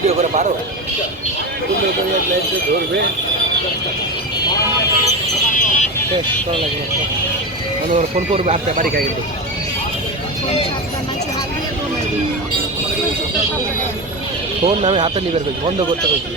video করে পারো সুন্দর করে লাইট দিয়ে ধরবে শেষ করা লাগবে মানে ওর ফোন করবে আপনি বাড়ি খাই কিন্তু ফোন আমি হাতে নিবে বন্ধ করতে বলছি